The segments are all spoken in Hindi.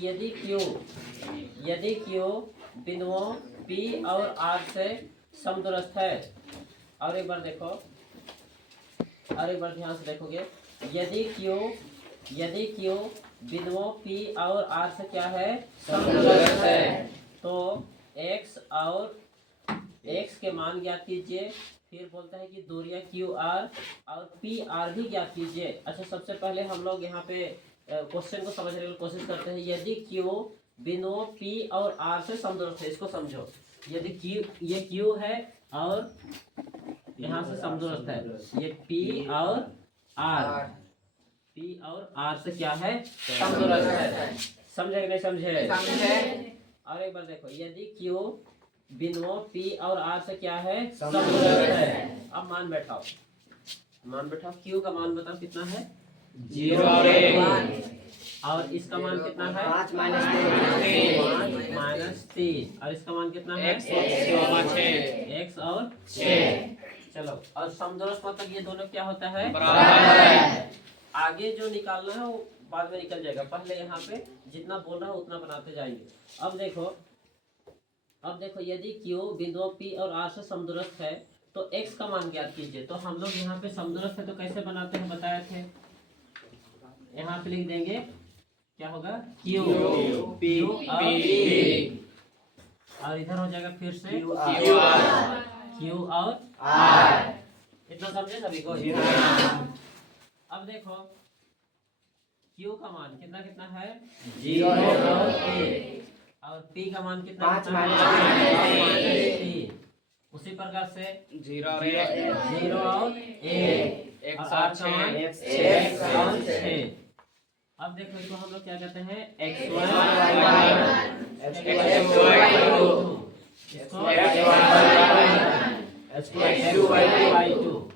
यदि Q बिंदुओं P और R से समदूरस्थ है। और एक बार देखो, और एक बार ध्यान से देखोगे, यदि Q बिंदुओं P और R से क्या है, समदूरस्थ है, तो x के मान ज्ञात कीजिए। फिर बोलता है कि दूरियां QR और PR भी ज्ञात कीजिए। अच्छा, सबसे पहले हम लोग यहाँ पे क्वेश्चन को समझने की कोशिश करते हैं। यदि Q बिंदुओं P और R से समदूरस्थ है, इसको समझो। यदि ये Q है और यहाँ से समदूरस्थ है, ये P और R से क्या है, समदूरस्थ है। समझे कि नहीं समझे? और एक बार देखो, यदि Q बिंदुओं P और R से क्या है, समदूरस्थ है। अब मान बैठाओ, Q का मान बताओ कितना है, 0 और 1। और इसका मान कितना है, 5 - 3। और इसका मान कितना है, x और 6। चलो, और समदूरस्थ मतलब ये दोनों क्या होता है, बराबर। आगे जो निकालना है वो बाद में निकल जाएगा, पहले यहाँ पे जितना बोल रहा है उतना बनाते जाएंगे। अब देखो, यदि Q बिंदुओं P और R से समदूरस्थ है तो x का मान ज्ञात कीजिए। तो हम लोग यहाँ पे समदूरस्थ है तो कैसे बनाते हैं बताए थे। यहाँ पे लिख देंगे, क्या होगा, Q P और इधर हो जाएगा फिर से Q और R। इतना समझे सभी को? अब देखो, Q का मान कितना है, 0 और 1। और P का मान कितना, 5 - 3। उसी प्रकार से 0 और 1, x और 6। अब देखो, इसको हम लोग क्या कहते हैं, x1 x2 y2।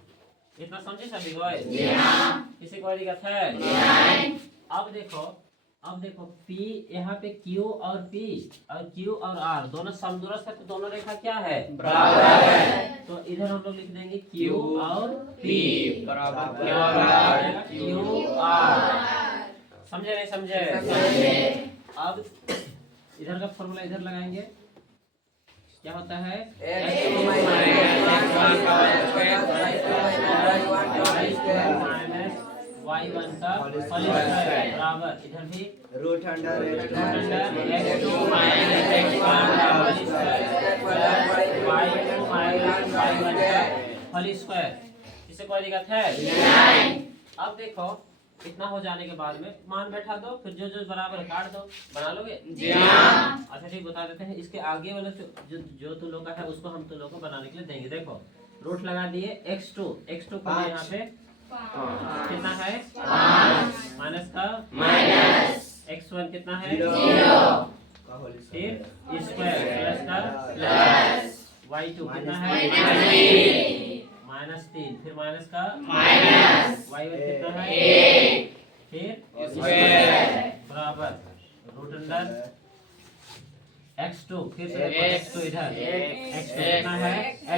इतना समझे सभी को? किसी को दिक्कत है? अब देखो P, यहाँ पे Q और P और Q और R दोनों समदूरस्थ है, तो दोनों रेखा क्या है, बराबर है। तो इधर हम लोग लिख देंगे Q और P बराबर Q R। समझे नहीं समझे? अब इधर का फॉर्मूला इधर लगाएंगे, क्या होता है, y1 का बराबर, इधर भी root under x2 - x1 whole square. इससे कोई दिक्कत है? अब देखो, इतना हो जाने के बाद में मान बैठा दो, फिर जो बराबर काट दो। बना लोगे? जी हाँ। अच्छा ठीक, बता देते हैं। इसके आगे वाला जो तुम लोग का है उसको हम तुम लोग को बनाने के लिए देंगे। देखो, रूट लगा दिए, x2 को यहाँ पे कितना है, 5 माइनस का x1 कितना है, 0 फिर स्क्वायर प्लस का y2 कितना है, -3 फिर माइनस का y1 कितना है, 1 फिर स्क्वायर बराबर रूट अंडर x2 फिर से x2 इधर x2 कितना है, x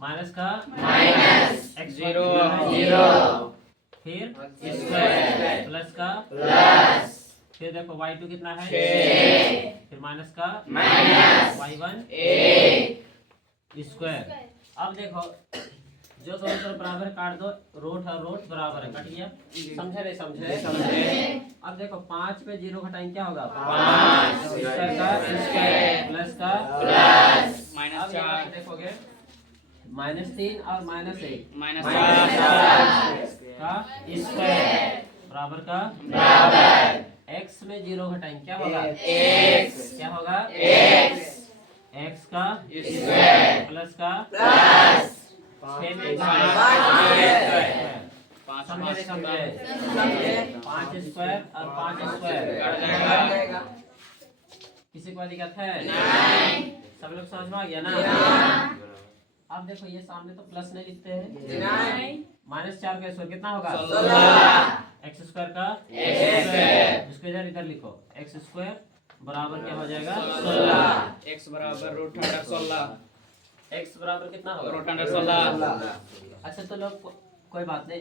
माइनस का x0 फिर स्क्वायर प्लस का फिर देखो y2 कितना है, 6 फिर माइनस का y1 स्क्वायर। अब देखो, जो दोनों तरफ बराबर काट दो, रूट और रूट बराबर है, कट गया। समझे नहीं समझे? अब देखो, 5 पे 0 घटाएंगे, क्या होगा, 5 स्क्वायर का स्क्वायर प्लस का -4। देखोगे, -3 और -1 का स्क्वायर बराबर का x में 0 घटाएंगे, क्या होगा, क्या होगा, x का स्क्वायर प्लस का 6 में 5 समझे? 5 स्क्वायर और 5 स्क्वायर कट जाएगा। किसी को दिक्कत है? सब लोग समझ में आ गया ना? अब देखो, ये सामने तो प्लस नहीं लिखते हैं, -4 का स्क्वायर कितना होगा, 16 x स्क्वायर का इसको इधर लिखो, x स्क्वायर बराबर क्या हो जाएगा, 16 x बराबर रूट अंडर 16। x बराबर कितना होगा, रूट अंडर 16। अच्छा, तो लोग कोई बात नहीं,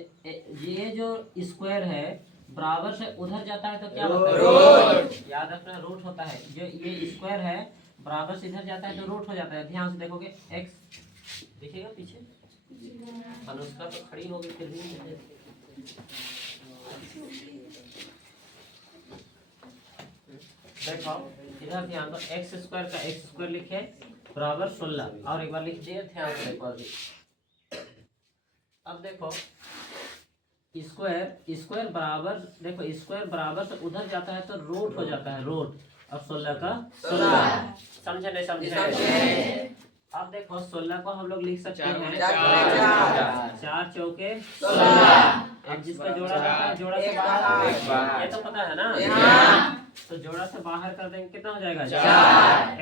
ये जो स्क्वायर है बराबर से उधर जाता है तो क्या होता है? रूट। याद रखना रूट होता है। जो ये स्क्वायर है बराबर से इधर जाता है तो रूट हो जाता है। ध्यान से देखोगे x दिखेगा पीछे, अनुष्का तो खड़ी होगी फिर भी देखो इधर ध्यान दो, एक्स स्क्वायर का एक्स स्क्वायर लिखे बराबर 16 और एक बार लिख दिए। ध्यान से देखो अभी, अब देखो स्क्वायर बराबर, देखो स्क्वायर बराबर से उधर जाता है तो रूट हो जाता है रूट। अब 16 का 16, समझे नहीं समझे? अब देखो 16 को हम लोग लिख सकते हैं 4 चौके 16। अब जिसका जोड़ा रहता है जोड़ा से बाहर, ये तो पता है ना, तो जोड़ा से बाहर कर देंगे कितना हो जाएगा? 4।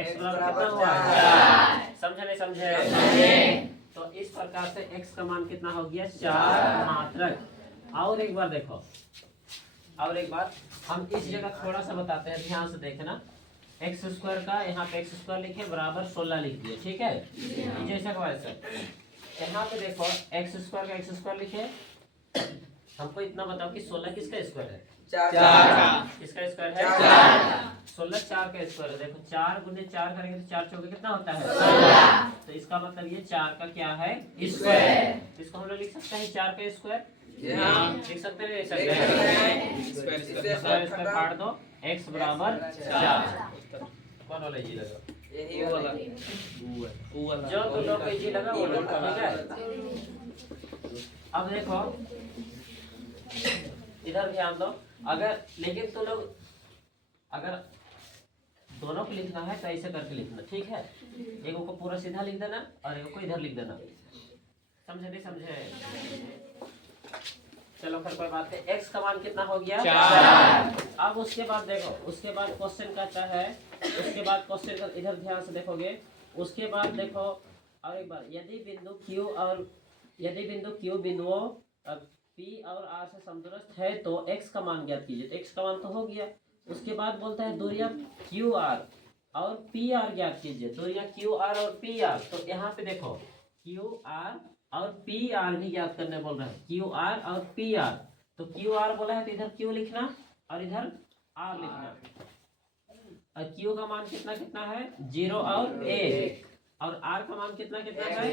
x बराबर कितना हुआ? 4। समझे नहीं समझे? तो इस प्रकार से x का मान कितना हो गया? 4 मात्रक। और एक बार देखो, और एक बार हम इस जगह थोड़ा सा बताते हैं, ध्यान से देखना। एक्स स्क्वायर का यहाँ पे एक्स स्क्वायर लिखे बराबर 16 लिख दिए, ठीक है? जैसा का वैसा यहाँ पे देखो एक्स स्क्वायर का एक्स स्क्वायर लिखे। हमको इतना बताओ कि 16 किसका स्क्वायर है? 4। किसका स्क्वायर है? 4। 16 4 का स्क्वायर है। देखो 4 गुने 4 करेंगे तो 4 चौके कितना होता है? 16। तो इसका मतलब ये 4 का क्या है? स्क्वायर। इसको हम लोग लिख सकते हैं 4 का स्क्वायर, लिख सकते हैं? स्क्वायर काट दो, x बराबर 4। कौन वाला जी लगा? यही वाला। जो तो लोग को जी लगा वो लोग, ठीक है? अब देखो इधर ध्यान दो, अगर लेकिन तो लोग अगर दोनों को लिखना है तो ऐसे करके लिखना, ठीक है? एक को पूरा सीधा लिख देना और एक को इधर लिख देना, समझे नहीं समझे? चलो फिर कोई बात नहीं। x का मान कितना हो गया? 4। अब उसके बाद देखो, उसके बाद क्वेश्चन कहता है, उसके बाद क्वेश्चन का इधर ध्यान से देखोगे। उसके बाद देखो और एक बार, यदि बिंदु Q बिंदुओं P और R से समदूरस्थ है तो x का मान ज्ञात कीजिए। तो x का मान तो हो गया। उसके बाद बोलता है दूरियां QR और PR ज्ञात कीजिए। दूरियां QR और PR, तो यहाँ पे देखो QR और PR भी ज्ञात करने बोल रहा है। QR और PR, तो QR बोला है तो इधर Q लिखना और इधर R लिखना। और Q का मान कितना कितना है? 0 और 1। और R का मान कितना कितना है?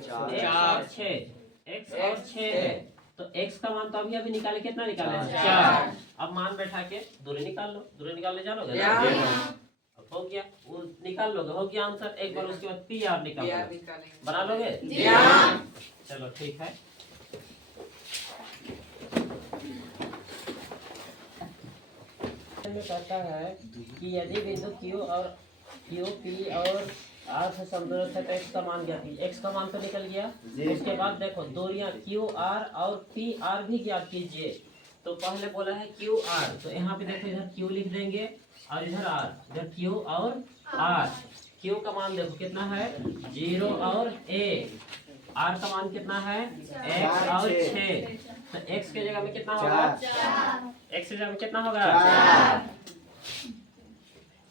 1 और 6। x और 6 है, तो x का मान तो अभी निकाले, कितना निकाले? 4। अब मान बैठा के दूरी निकाल लो। दूरी निकालने जानोगे ना? हो गया, वो निकाल लोगे, हो गया आंसर। एक बार उसके बाद PR निकाल बना लोगे? चलो ठीक है। कहता है कि यदि बिंदु Q P और R से समदूरस्थ है तो x का मान ज्ञात कीजिए। x का मान तो निकल गया। उसके बाद देखो दूरियां QR और PR भी ज्ञात कीजिए। तो पहले बोला है QR, तो यहाँ पे देखो इधर Q लिख देंगे और इधर R, इधर Q और R। Q का मान देखो कितना है? 0 और 1। R का मान कितना है? x और 6। तो x के जगह में कितना होगा? x के जगह में कितना होगा? 4।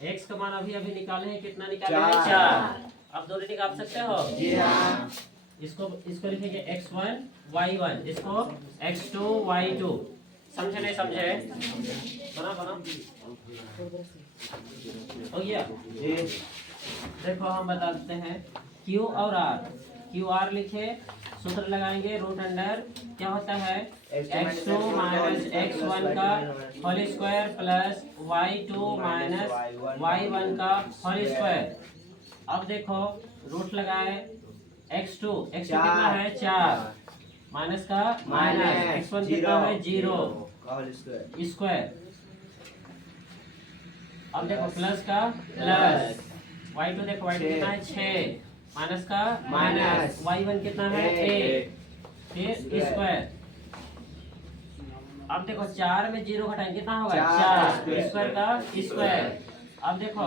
x का मान अभी निकाले हैं, कितना निकाले हैं? 4। अब दूरी निकाल सकते हो? इसको लिखेंगे x1 y1, इसको x2 y2। समझे नहीं समझे? बना हो गया? देखो हम बता देते हैं Q और R लिखे, सूत्र लगाएंगे रूट अंडर क्या होता है? x2 माइनस x1 का whole square plus y2 minus y1 का होल स्क्वायर। अब देखो रूट लगाए, x2 कितना है? 4 माइनस का माइनस, x1 कितना है? 0 स्क्वायर। अब देखो प्लस का प्लस, y2 देखो y2 कितना है? 6 माइनस का माइनस, y1 कितना है? 1 फिर स्क्वायर। अब देखो 4 में 0 घटाएंगे कितना होगा? 4 स्क्वायर का स्क्वायर। अब देखो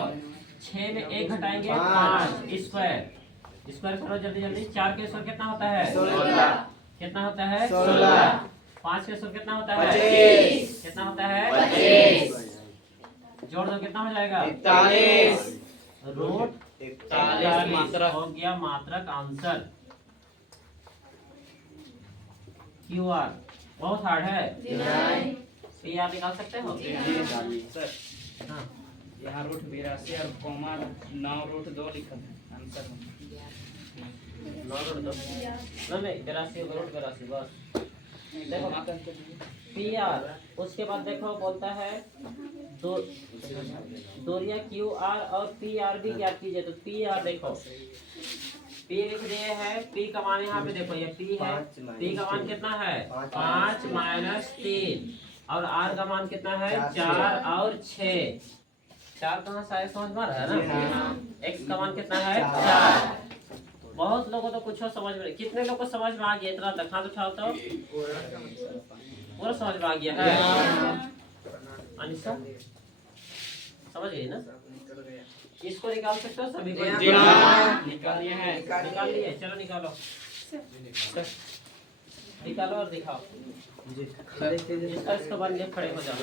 6 में 1 घटाएंगे 5 स्क्वायर करो जल्दी जल्दी। 4 के स्क्वायर कितना होता है? 16। कितना होता है? 16। 5 के स्क्वायर कितना होता है? 25। कितना होता है? 25। जोड़ दो कितना हो जाएगा? 41। रूट 41 हो गया मात्रक आंसर। QR बहुत हार्ड है। पी आर निकाल सकते हो? सर हाँ यहाँ रूट 82 और कॉमा 9 रूट 2 लिखा है आंसर में। 9 रूट 2 नहीं 82 रूट 82 बस। देखो पी आर, उसके बाद देखो बोलता है दूरिया क्यू आर और पी आर भी ज्ञात कीजिए। तो पी आर देखो पी लिख दिए है, पी का मान यहाँ पे देखो ये पी है, पी का मान कितना है 5 माइनस 3 और आर का मान कितना है 4 और 6। 4 कहाँ से आया समझ में आ रहा है ना। एक्स का मान कितना है 4। बहुत लोगों तो कुछ समझ में, कितने लोग को समझ में आ गया इतना तक? हाथ उठाओ तो पूरा समझ में आ गया है। अनिशा समझ गई ना? इसको निकाल सकते हो सभी को? निकाल लिया है। निकाल लिए, चलो निकालो निकालो और दिखाओ। इसको बन के खड़े हो जाओ।